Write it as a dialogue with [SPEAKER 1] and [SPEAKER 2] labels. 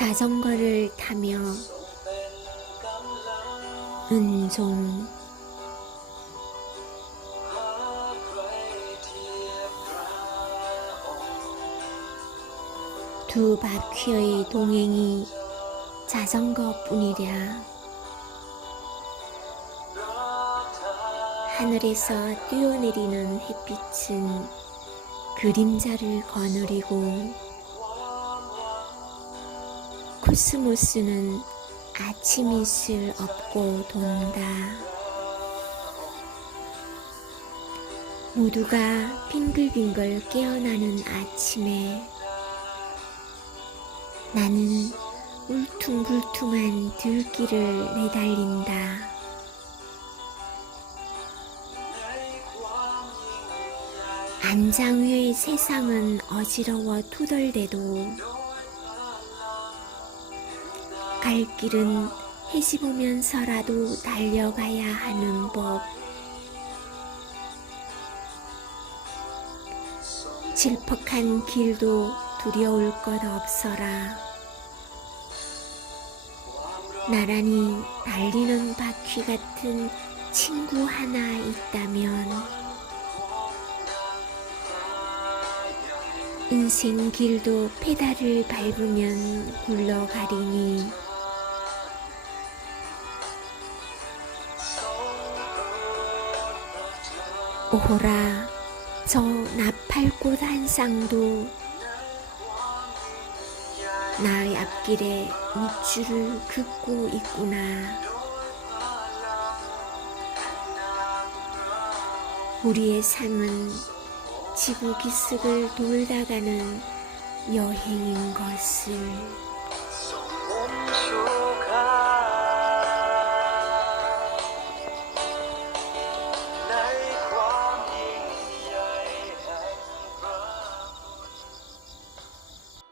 [SPEAKER 1] 자전거를 타며 은송. 두 바퀴의 동행이 자전거뿐이랴. 하늘에서 뛰어내리는 햇빛은 그림자를 거느리고 코스모스는 아침 이슬 업고 돈다. 모두가 빙글빙글 깨어나는 아침에 나는 울퉁불퉁한 들길을 내달린다. 안장 위의 세상은 어지러워 투덜대도 갈 길은 해집으면서라도 달려가야 하는 법. 질퍽한 길도 두려울 것 없어라. 나란히 달리는 바퀴 같은 친구 하나 있다면 인생 길도 페달을 밟으면 굴러가리니 오호라 저 나팔꽃 한 쌍도 나의 앞길에 밑줄을 긋고 있구나. 우리의 삶은 지구 기슭을 돌다 가는 여행인 것을